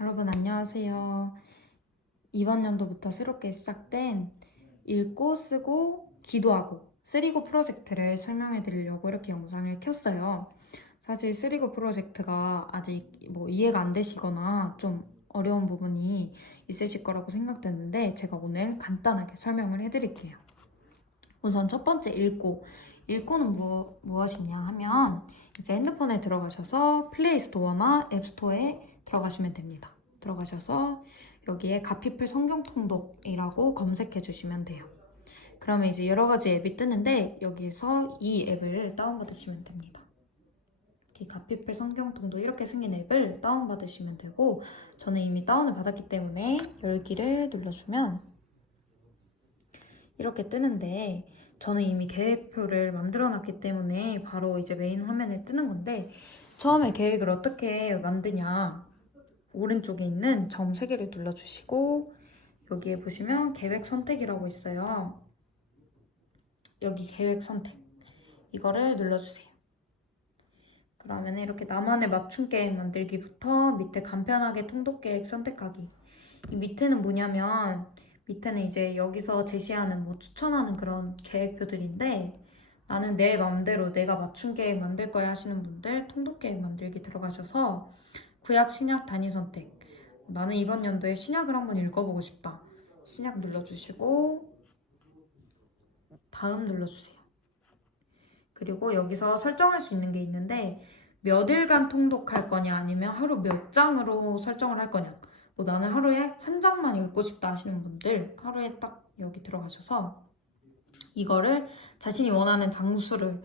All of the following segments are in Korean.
여러분 안녕하세요. 이번 연도부터 새롭게 시작된 읽고 쓰고 기도하고 쓰리고 프로젝트를 설명해 드리려고 이렇게 영상을 켰어요. 사실 쓰리고 프로젝트가 아직 뭐 이해가 안 되시거나 좀 어려운 부분이 있으실 거라고 생각되는데 제가 오늘 간단하게 설명을 해 드릴게요. 우선 첫 번째 읽고 읽고는 뭐, 무엇이냐 하면 이제 핸드폰에 들어가셔서 플레이 스토어나 앱 스토어에 들어가시면 됩니다. 들어가셔서 여기에 가피플 성경 통독이라고 검색해 주시면 돼요. 그러면 이제 여러 가지 앱이 뜨는데 여기에서 이 앱을 다운받으시면 됩니다. 이 가피플 성경 통독 이렇게 생긴 앱을 다운받으시면 되고 저는 이미 다운을 받았기 때문에 열기를 눌러주면 이렇게 뜨는데 저는 이미 계획표를 만들어 놨기 때문에 바로 이제 메인 화면에 뜨는 건데 처음에 계획을 어떻게 만드냐 오른쪽에 있는 점 3개를 눌러주시고 여기에 보시면 계획 선택이라고 있어요. 여기 계획 선택 이거를 눌러주세요. 그러면 이렇게 나만의 맞춤 계획 만들기부터 밑에 간편하게 통독 계획 선택하기 이 밑에는 뭐냐면 밑에는 이제 여기서 제시하는 뭐 추천하는 그런 계획표들인데 나는 내 마음대로 내가 맞춤 계획 만들 거야 하시는 분들 통독 계획 만들기 들어가셔서 구약 신약 단위 선택. 나는 이번 연도에 신약을 한번 읽어보고 싶다. 신약 눌러주시고 다음 눌러주세요. 그리고 여기서 설정할 수 있는 게 있는데 몇 일간 통독할 거냐 아니면 하루 몇 장으로 설정을 할 거냐 뭐 나는 하루에 한 장만 읽고 싶다 하시는 분들 하루에 딱 여기 들어가셔서 이거를 자신이 원하는 장수를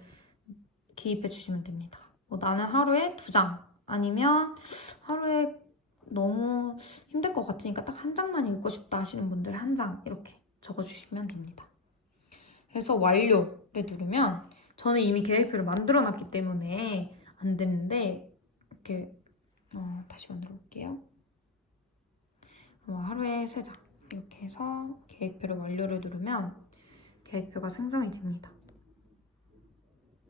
기입해 주시면 됩니다. 뭐 나는 하루에 두 장 아니면 하루에 너무 힘들 것 같으니까 딱 한 장만 읽고 싶다 하시는 분들 한 장 이렇게 적어주시면 됩니다. 해서 완료를 누르면 저는 이미 계획표를 만들어 놨기 때문에 안 되는데 이렇게 어, 다시 만들어 볼게요. 뭐 하루에 세장 이렇게 해서 계획표를 완료를 누르면 계획표가 생성이 됩니다.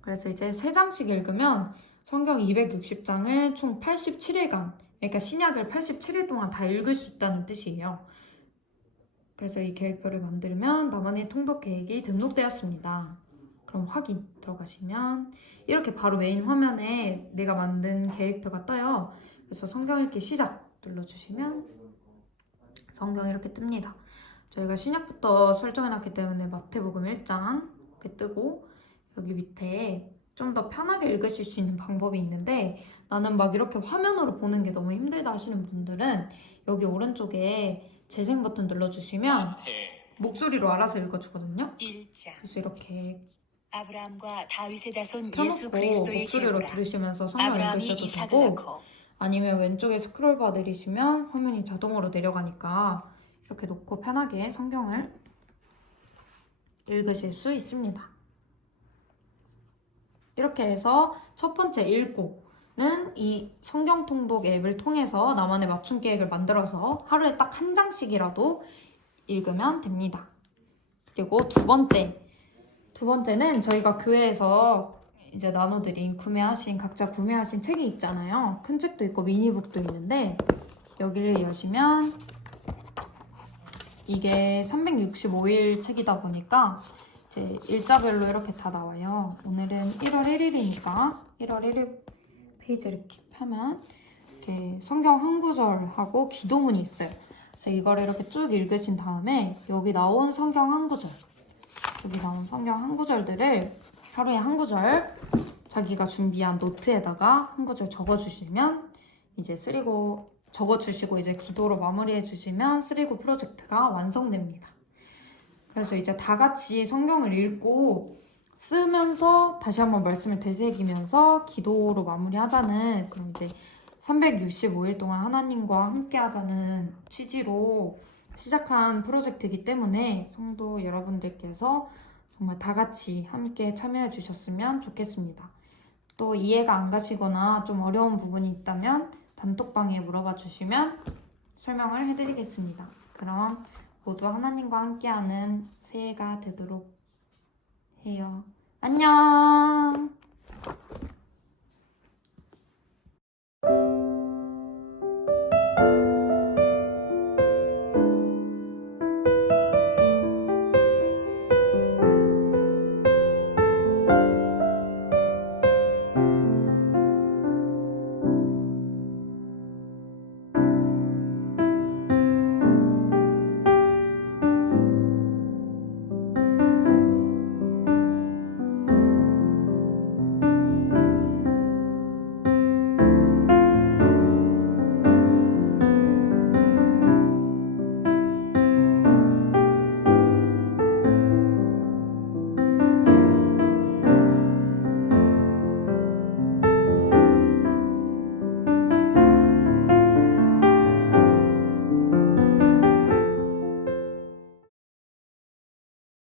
그래서 이제 세 장씩 읽으면 성경 260장을 총 87일간 그러니까 신약을 87일 동안 다 읽을 수 있다는 뜻이에요. 그래서 이 계획표를 만들면 나만의 통독 계획이 등록되었습니다. 그럼 확인 들어가시면 이렇게 바로 메인 화면에 내가 만든 계획표가 떠요. 그래서 성경 읽기 시작 눌러주시면 성경 이렇게 뜹니다. 저희가 신약부터 설정해놨기 때문에 마태복음 1장 이렇게 뜨고 여기 밑에 좀 더 편하게 읽으실 수 있는 방법이 있는데 나는 막 이렇게 화면으로 보는 게 너무 힘들다 하시는 분들은 여기 오른쪽에 재생 버튼 눌러주시면 목소리로 알아서 읽어주거든요. 1장 그래서 이렇게 아브라함과 다윗의 자손 예수 켜놓고 그리스도의 목소리로 계보라 들으시면서 성경 읽으셔도 되고 아니면 왼쪽에 스크롤바 내리시면 화면이 자동으로 내려가니까 이렇게 놓고 편하게 성경을 읽으실 수 있습니다. 이렇게 해서 첫 번째 읽고는 이 성경 통독 앱을 통해서 나만의 맞춤 계획을 만들어서 하루에 딱 한 장씩이라도 읽으면 됩니다. 그리고 두 번째, 두 번째는 저희가 교회에서 이제 나눠드린 구매하신 각자 구매하신 책이 있잖아요. 큰 책도 있고 미니북도 있는데 여기를 여시면 이게 365일 책이다 보니까 이제 일자별로 이렇게 다 나와요. 오늘은 1월 1일이니까 1월 1일 페이지 이렇게 펴면 이렇게 성경 한 구절하고 기도문이 있어요. 그래서 이거를 이렇게 쭉 읽으신 다음에 여기 나온 성경 한 구절 여기 나온 성경 한 구절들을 하루에 한 구절 자기가 준비한 노트에다가 한 구절 적어주시면 이제 쓰리고 적어주시고 이제 기도로 마무리해 주시면 쓰리고 프로젝트가 완성됩니다. 그래서 이제 다 같이 성경을 읽고 쓰면서 다시 한번 말씀을 되새기면서 기도로 마무리하자는 그런 이제 365일 동안 하나님과 함께 하자는 취지로 시작한 프로젝트이기 때문에 성도 여러분들께서 정말 다 같이 함께 참여해 주셨으면 좋겠습니다. 또 이해가 안 가시거나 좀 어려운 부분이 있다면 단톡방에 물어봐 주시면 설명을 해드리겠습니다. 그럼 모두 하나님과 함께하는 새해가 되도록 해요. 안녕!